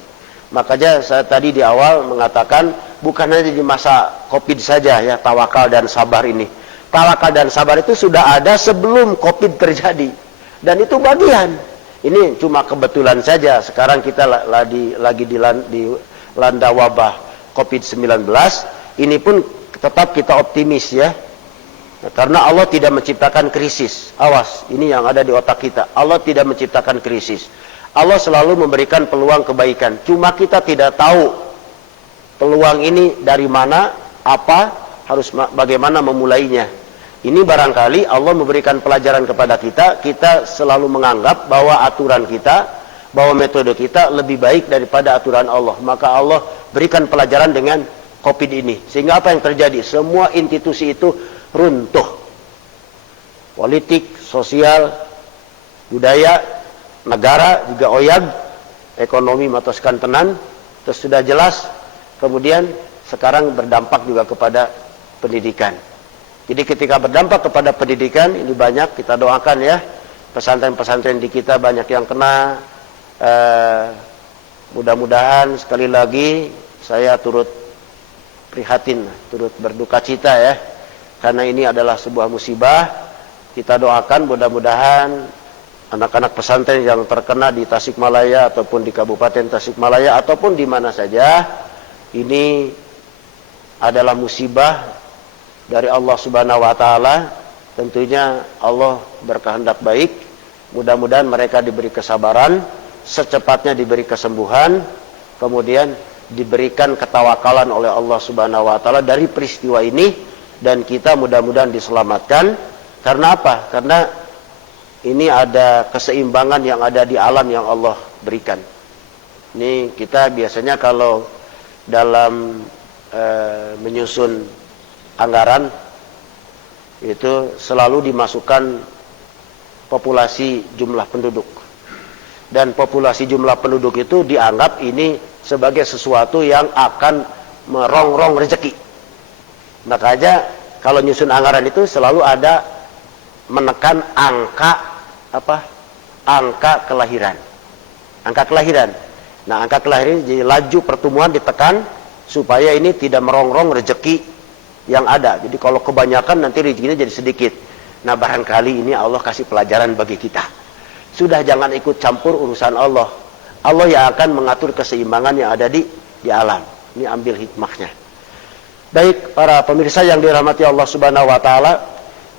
Makanya saya tadi di awal mengatakan bukan hanya di masa Covid saja ya tawakal dan sabar ini. Tawakal dan sabar itu sudah ada sebelum Covid terjadi. Dan itu bagian. Ini cuma kebetulan saja sekarang kita lagi dilanda wabah Covid-19, ini pun tetap kita optimis ya. Karena Allah tidak menciptakan krisis. Awas, ini yang ada di otak kita. Allah tidak menciptakan krisis. Allah selalu memberikan peluang kebaikan. Cuma kita tidak tahu peluang ini dari mana, apa, harus bagaimana memulainya. Ini barangkali Allah memberikan pelajaran kepada kita. Kita selalu menganggap bahwa aturan kita, bahwa metode kita lebih baik daripada aturan Allah. Maka Allah berikan pelajaran dengan Covid ini. Sehingga apa yang terjadi? Semua institusi itu runtuh. Politik, sosial, budaya, negara juga oyag, ekonomi matoskan tenan. Terus sudah jelas, kemudian sekarang berdampak juga kepada pendidikan. Jadi ketika berdampak kepada pendidikan, ini banyak kita doakan ya, pesantren-pesantren di kita banyak yang kena. Mudah-mudahan sekali lagi saya turut prihatin, turut berduka cita ya, karena ini adalah sebuah musibah. Kita doakan mudah-mudahan anak-anak pesantren yang terkena di Tasikmalaya ataupun di Kabupaten Tasikmalaya ataupun di mana saja, ini adalah musibah dari Allah Subhanahu wa taala. Tentunya Allah berkehendak baik. Mudah-mudahan mereka diberi kesabaran, secepatnya diberi kesembuhan, kemudian diberikan ketawakalan oleh Allah Subhanahu wa taala dari peristiwa ini, dan kita mudah-mudahan diselamatkan. Karena apa? Karena ini ada keseimbangan yang ada di alam yang Allah berikan. Ini kita biasanya kalau dalam menyusun anggaran itu selalu dimasukkan populasi jumlah penduduk, dan populasi jumlah penduduk itu dianggap ini sebagai sesuatu yang akan merongrong rezeki. Makanya kalau nyusun anggaran itu selalu ada menekan angka kelahiran. Angka kelahiran. Nah, angka kelahiran jadi laju pertumbuhan ditekan supaya ini tidak merongrong rezeki yang ada. Jadi kalau kebanyakan nanti rezekinya jadi sedikit. Nah, barangkali ini Allah kasih pelajaran bagi kita. Sudah jangan ikut campur urusan Allah. Allah yang akan mengatur keseimbangan yang ada di alam. Ini ambil hikmahnya. Baik, para pemirsa yang dirahmati Allah Subhanahu wa taala,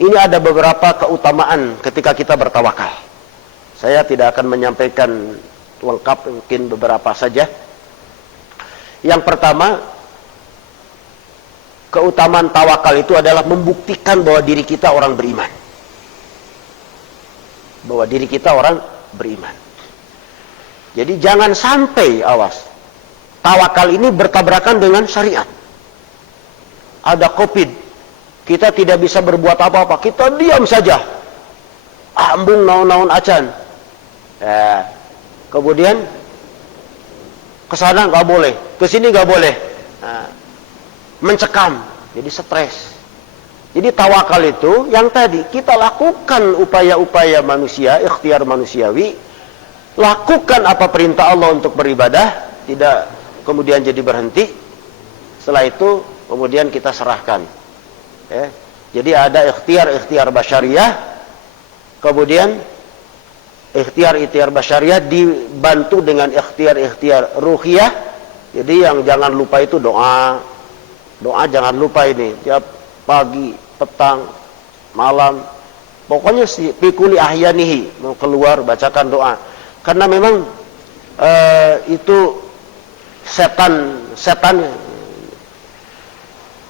ini ada beberapa keutamaan ketika kita bertawakal. Saya tidak akan menyampaikan lengkap, mungkin beberapa saja. Yang pertama, keutamaan tawakal itu adalah membuktikan bahwa diri kita orang beriman. Bahwa diri kita orang beriman. Jadi jangan sampai, awas, tawakal ini bertabrakan dengan syariat. Ada COVID, kita tidak bisa berbuat apa-apa, kita diam saja. Ambung naon-naon acan. Kemudian kesana nggak boleh, kesini nggak boleh. Mencekam, jadi stres. Jadi tawakal itu yang tadi kita lakukan upaya-upaya manusia, ikhtiar manusiawi, lakukan apa perintah Allah untuk beribadah, tidak kemudian jadi berhenti. Setelah itu kemudian kita serahkan. Jadi ada ikhtiar basyariah, kemudian ikhtiar basyariah dibantu dengan ikhtiar ruhiyah. Jadi yang jangan lupa itu doa. Doa jangan lupa ini, tiap pagi, petang, malam, pokoknya pikuli ahyanihi, mau keluar bacakan doa. Karena memang itu setan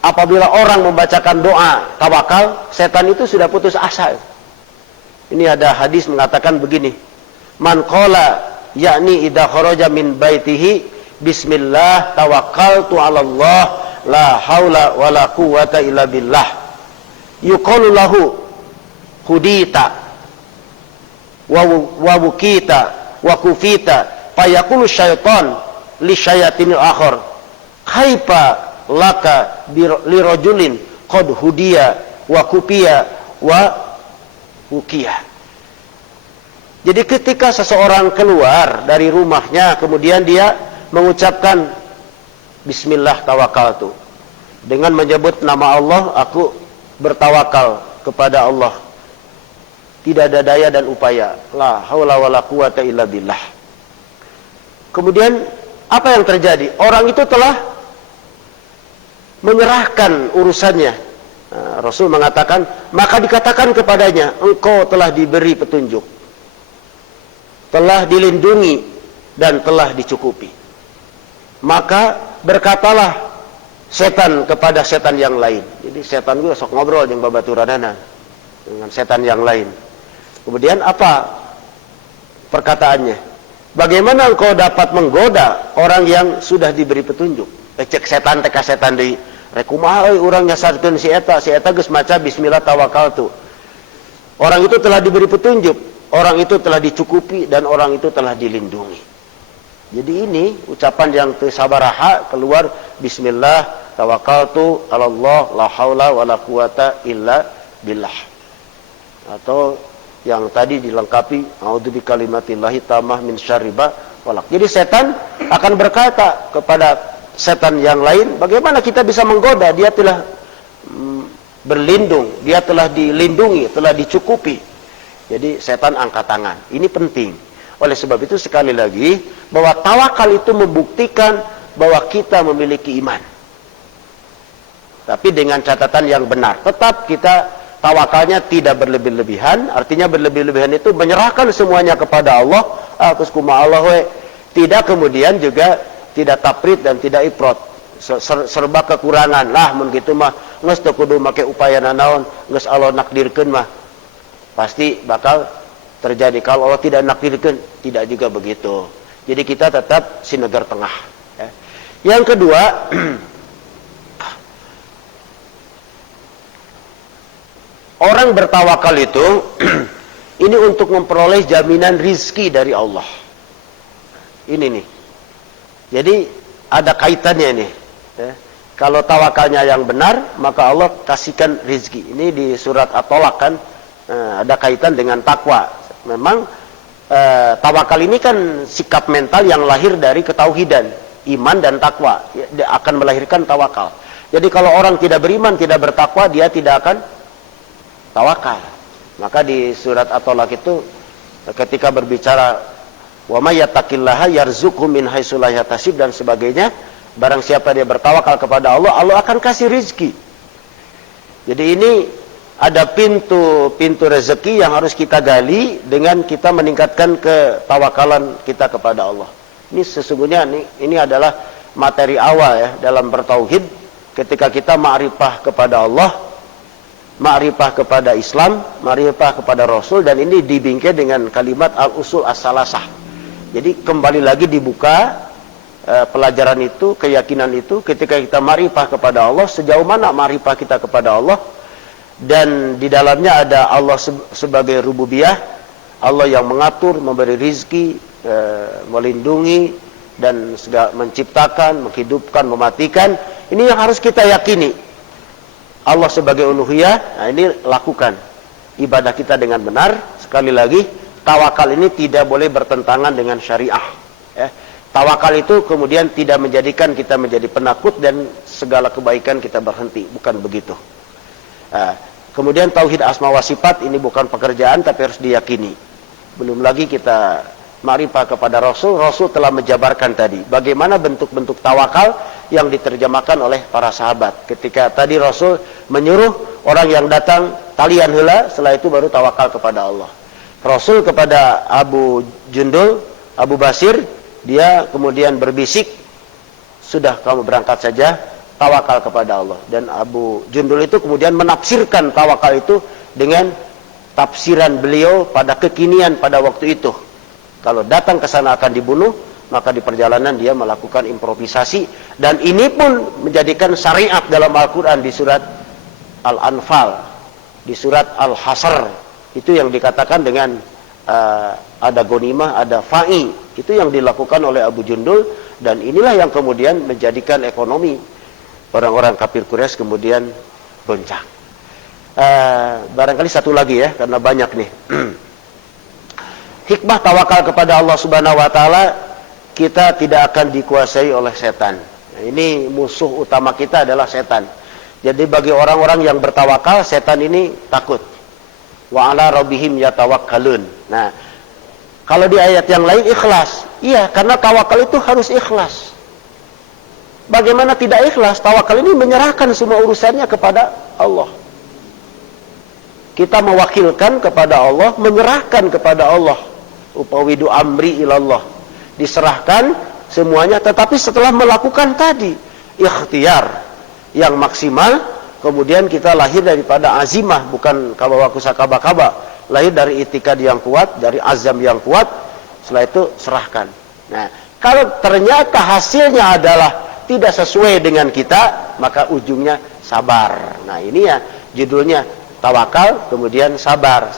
apabila orang membacakan doa tawakal, setan itu sudah putus asa. Ini ada hadis mengatakan begini, man qala yakni idza kharaja min baitihi bismillah tawakkaltu 'ala Allah la haula wala quwwata illa billah yuqalu lahu hudita wa wukita wa kufita fayaqulu syaitan li syayatinil akhar kaifa laka li rajulin qad hudiya wa kupiya wa wukiyah. Jadi ketika seseorang keluar dari rumahnya kemudian dia mengucapkan bismillah tawakaltu, dengan menyebut nama Allah, aku bertawakal kepada Allah, tidak ada daya dan upaya, la haula wala quwata illa billah. Kemudian apa yang terjadi? Orang itu telah menyerahkan urusannya. Rasul mengatakan, maka dikatakan kepadanya, engkau telah diberi petunjuk, telah dilindungi dan telah dicukupi. Maka berkatalah setan kepada setan yang lain. Jadi setan gue sok ngobrol yang babaturanana dengan setan yang lain. Kemudian apa perkataannya? Bagaimana engkau dapat menggoda orang yang sudah diberi petunjuk? Cek setan teka setan deui. Rek kumaha euy urang nyasarkeun si eta geus maca bismillah tawakaltu. Orang itu telah diberi petunjuk, orang itu telah dicukupi dan orang itu telah dilindungi. Jadi ini ucapan yang teu sabaraha keluar bismillah tawakkaltu 'ala Allah la haula wala quwata illa billah. Atau yang tadi dilengkapi a'udzu bikalimatillahi tammah min syarri ma khalaq. Jadi setan akan berkata kepada setan yang lain, bagaimana kita bisa menggoda? Dia telah berlindung, dia telah dilindungi, telah dicukupi. Jadi setan angkat tangan. Ini penting. Oleh sebab itu sekali lagi bahwa tawakal itu membuktikan bahwa kita memiliki iman. Tapi dengan catatan yang benar. Tetap kita tawakalnya tidak berlebih-lebihan. Artinya berlebih-lebihan itu menyerahkan semuanya kepada Allah. Terus kuma Allah we. Tidak kemudian juga tidak taprit dan tidak ifrat. Serba kekurangan. Lah mun kitu mah geus teu kudu make upaya nanaon, geus Allah nakdirkeun mah pasti bakal terjadi. Kalau Allah tidak nakdirkeun, tidak juga begitu. Jadi kita tetap sinegar tengah. Ya. Yang kedua, orang bertawakal itu ini untuk memperoleh jaminan rizki dari Allah. Ini nih. Jadi ada kaitannya nih. Ya. Kalau tawakalnya yang benar, maka Allah kasihkan rizki. Ini di surat At-Tolak kan ada kaitan dengan takwa. Memang tawakal ini kan sikap mental yang lahir dari ketauhidan, iman dan takwa. Dia akan melahirkan tawakal. Jadi kalau orang tidak beriman, tidak bertakwa, dia tidak akan tawakal. Maka di surat At-Tolak itu ketika berbicara wa may yattaqillaha yarzuqhu min haitsu la yahtasib dan sebagainya, barang siapa dia bertawakal kepada Allah, Allah akan kasih rizki. Jadi ini ada pintu rezeki yang harus kita gali dengan kita meningkatkan ketawakalan kita kepada Allah. Ini sesungguhnya ini adalah materi awal ya dalam bertauhid. Ketika kita ma'rifah kepada Allah, ma'rifah kepada Islam, ma'rifah kepada Rasul, dan ini dibingkai dengan kalimat al-usul as-salasah. Jadi kembali lagi dibuka pelajaran itu, keyakinan itu, ketika kita ma'rifah kepada Allah, sejauh mana ma'rifah kita kepada Allah, dan di dalamnya ada Allah sebagai rububiyah, Allah yang mengatur, memberi rizki, melindungi, dan menciptakan, menghidupkan, mematikan. Ini yang harus kita yakini. Allah sebagai uluhiyah, nah ini lakukan ibadah kita dengan benar. Sekali lagi, tawakal ini tidak boleh bertentangan dengan syariah. Ya. Tawakal itu kemudian tidak menjadikan kita menjadi penakut dan segala kebaikan kita berhenti. Bukan begitu. Kemudian tauhid asma wa sifat ini bukan pekerjaan tapi harus diyakini. Belum lagi kita ma'rifah kepada Rasul. Rasul telah menjabarkan tadi bagaimana bentuk-bentuk tawakal yang diterjemahkan oleh para sahabat. Ketika tadi Rasul menyuruh orang yang datang talian heula, setelah itu baru tawakal kepada Allah. Rasul kepada Abu Jundul, Abu Basir, dia kemudian berbisik, sudah kamu berangkat saja, tawakal kepada Allah. Dan Abu Jundul itu kemudian menafsirkan tawakal itu dengan tafsiran beliau pada kekinian pada waktu itu. Kalau datang ke sana akan dibunuh, maka di perjalanan dia melakukan improvisasi. Dan ini pun menjadikan syariat dalam Al-Quran di surat Al-Anfal, di surat Al-Hasr. Itu yang dikatakan dengan ada gonimah, ada fa'i. Itu yang dilakukan oleh Abu Jundul. Dan inilah yang kemudian menjadikan ekonomi orang-orang kafir Quraisy kemudian goncang. Barangkali satu lagi ya, karena banyak nih. Hikmah tawakal kepada Allah Subhanahu wa taala, kita tidak akan dikuasai oleh setan. Nah, ini musuh utama kita adalah setan. Jadi bagi orang-orang yang bertawakal, setan ini takut. Wa 'ala rabbihim yatawakkalun. Nah, kalau di ayat yang lain ikhlas. Iya, karena tawakal itu harus ikhlas. Bagaimana tidak ikhlas? Tawakal ini menyerahkan semua urusannya kepada Allah. Kita mewakilkan kepada Allah, menyerahkan kepada Allah. Upawidu amri ilallah. Diserahkan semuanya, tetapi setelah melakukan tadi ikhtiar yang maksimal, kemudian kita lahir daripada azimah, bukan kabawakusa kaba-kaba, lahir dari itikad yang kuat, dari azam yang kuat. Setelah itu serahkan. Nah, kalau ternyata hasilnya adalah tidak sesuai dengan kita, maka ujungnya sabar. Nah, ini ya judulnya tawakal, kemudian sabar.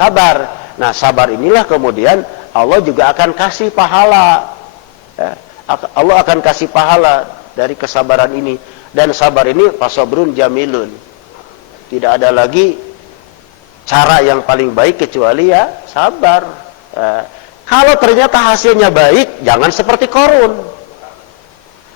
Nah, sabar inilah kemudian Allah juga akan kasih pahala. Ya, Allah akan kasih pahala dari kesabaran ini. Dan sabar ini fasabrun jamilun. Tidak ada lagi cara yang paling baik kecuali ya sabar. Kalau ternyata hasilnya baik, jangan seperti Qarun.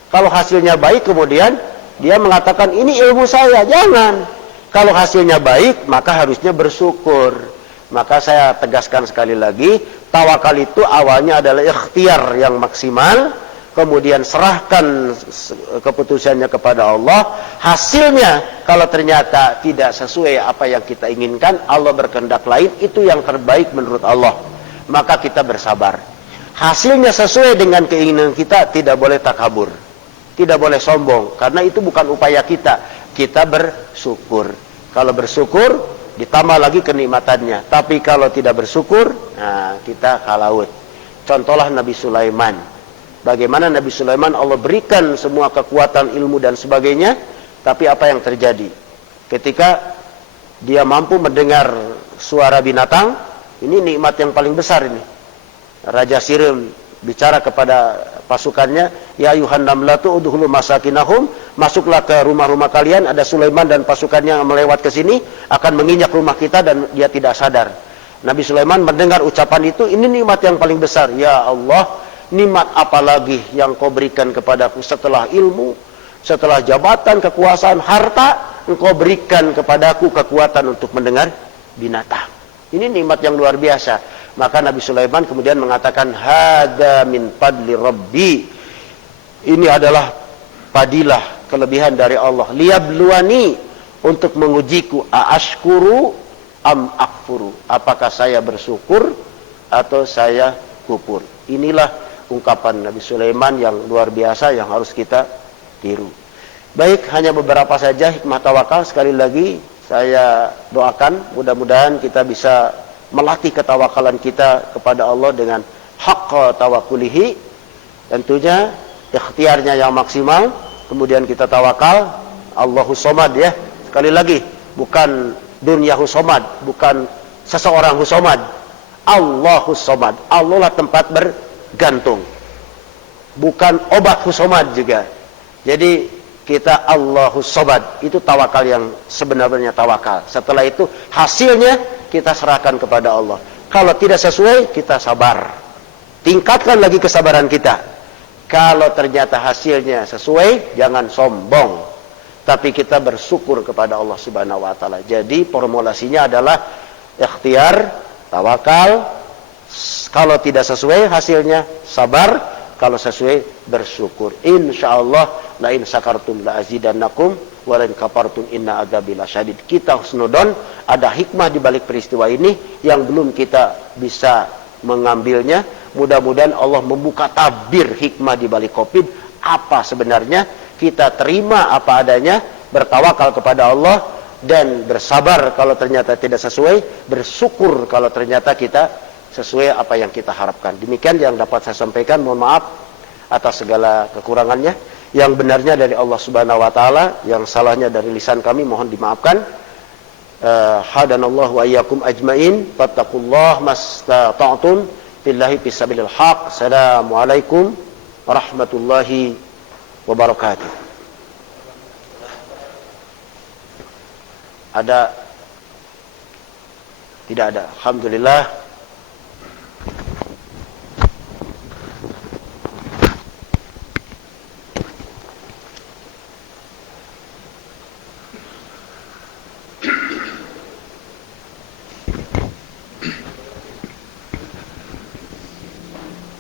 Kalau hasilnya baik kemudian dia mengatakan ini ilmu saya, jangan. Kalau hasilnya baik, maka harusnya bersyukur. Maka saya tegaskan sekali lagi, tawakal itu awalnya adalah ikhtiar yang maksimal, kemudian serahkan keputusannya kepada Allah. Hasilnya kalau ternyata tidak sesuai apa yang kita inginkan, Allah berkehendak lain, itu yang terbaik menurut Allah. Maka kita bersabar. Hasilnya sesuai dengan keinginan kita, tidak boleh takabur, tidak boleh sombong, karena itu bukan upaya kita. Kita bersyukur. Kalau bersyukur ditambah lagi kenikmatannya. Tapi kalau tidak bersyukur, nah kita kalaut. Contohlah Nabi Sulaiman. Bagaimana Nabi Sulaiman Allah berikan semua kekuatan, ilmu dan sebagainya, tapi apa yang terjadi? Ketika dia mampu mendengar suara binatang, ini nikmat yang paling besar ini. Raja Sirim bicara kepada pasukannya, ya ayuhan namlatu udkhulu masakinahum, masuklah ke rumah-rumah kalian, ada Sulaiman dan pasukannya yang melewat ke sini akan menginjak rumah kita, dan dia tidak sadar. Nabi Sulaiman mendengar ucapan itu, ini nikmat yang paling besar. Ya Allah, nikmat apa lagi yang kau berikan kepadaku setelah ilmu, setelah jabatan, kekuasaan, harta, engkau berikan kepadaku kekuatan untuk mendengar binatang. Ini nikmat yang luar biasa. Maka Nabi Sulaiman kemudian mengatakan, hada min fadli rabbi. Ini adalah fadilah, kelebihan dari Allah. Liyabluwani, untuk mengujiku, aashkuru am akfuru. Apakah saya bersyukur atau saya kufur. Inilah ungkapan Nabi Sulaiman yang luar biasa yang harus kita tiru. Baik, hanya beberapa saja hikmah tawakal. Sekali lagi saya doakan mudah-mudahan kita bisa melatih ketawakalan kita kepada Allah dengan haqqa tawakulihi. Tentunya ikhtiarnya yang maksimal, kemudian kita tawakal. Allahus somad, ya. Sekali lagi, bukan dunyahus somad, bukan seseorang husomad. Allahus somad. Allah lah tempat bergantung, bukan obat husomad juga. Jadi kita Allahus somad, itu tawakal yang sebenarnya tawakal. Setelah itu hasilnya kita serahkan kepada Allah. Kalau tidak sesuai, kita sabar. Tingkatkan lagi kesabaran kita. Kalau ternyata hasilnya sesuai, jangan sombong, tapi kita bersyukur kepada Allah Subhanahu wa taala. Jadi formulasinya adalah ikhtiar, tawakal. Kalau tidak sesuai hasilnya, sabar. Kalau sesuai, bersyukur. Insyaallah la in syakartum la azidannakum wa la in kafartum inna adzabi lasyadid. Kita husnudon, ada hikmah di balik peristiwa ini yang belum kita bisa mengambilnya. Mudah-mudahan Allah membuka tabir hikmah di balik Covid. Apa sebenarnya? Kita terima apa adanya, bertawakal kepada Allah, dan bersabar kalau ternyata tidak sesuai, bersyukur kalau ternyata kita sesuai apa yang kita harapkan. Demikian yang dapat saya sampaikan. Mohon maaf atas segala kekurangannya. Yang benarnya dari Allah Subhanahu wa taala, yang salahnya dari lisan kami mohon dimaafkan. Hadanallahu wa iyyakum ajmain. Fattaqullaha mastata'tum billahi fisabilil haq. Assalamualaikum warahmatullahi wabarakatuh. Ada? Tidak ada. Alhamdulillah.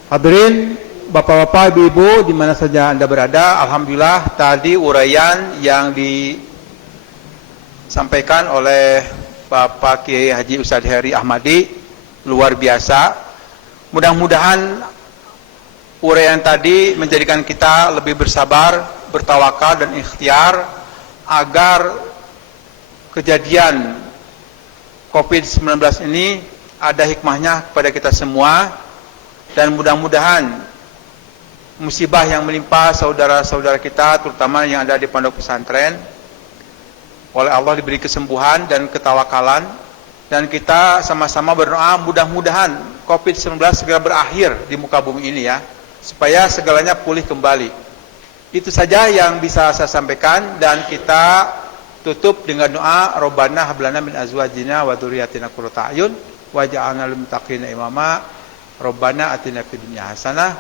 Hadirin Bapak-bapak, Ibu-ibu di mana saja Anda berada, alhamdulillah tadi uraian yang disampaikan oleh Bapak Kiai Haji Ustadz Heri Ahmadi luar biasa. Mudah-mudahan uraian tadi menjadikan kita lebih bersabar, bertawakal dan ikhtiar agar kejadian COVID-19 ini ada hikmahnya kepada kita semua. Dan mudah-mudahan musibah yang menimpa saudara-saudara kita, terutama yang ada di pondok pesantren, oleh Allah diberi kesembuhan dan ketawakalan. Dan kita sama-sama berdoa mudah-mudahan COVID-19 segera berakhir di muka bumi ini, ya, supaya segalanya pulih kembali. Itu saja yang bisa saya sampaikan, dan kita tutup dengan doa Rabbana hab lana min azwajina wa dzurriyyatina qurrata a'yun waj'alna lil muttaqina imama. Rabbana atina fid dunya hasanah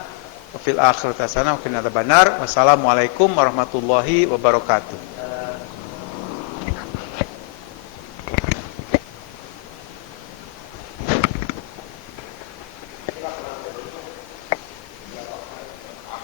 wa fil akhirati hasanah wa qina adzabannar. Wassalamualaikum warahmatullahi wabarakatuh.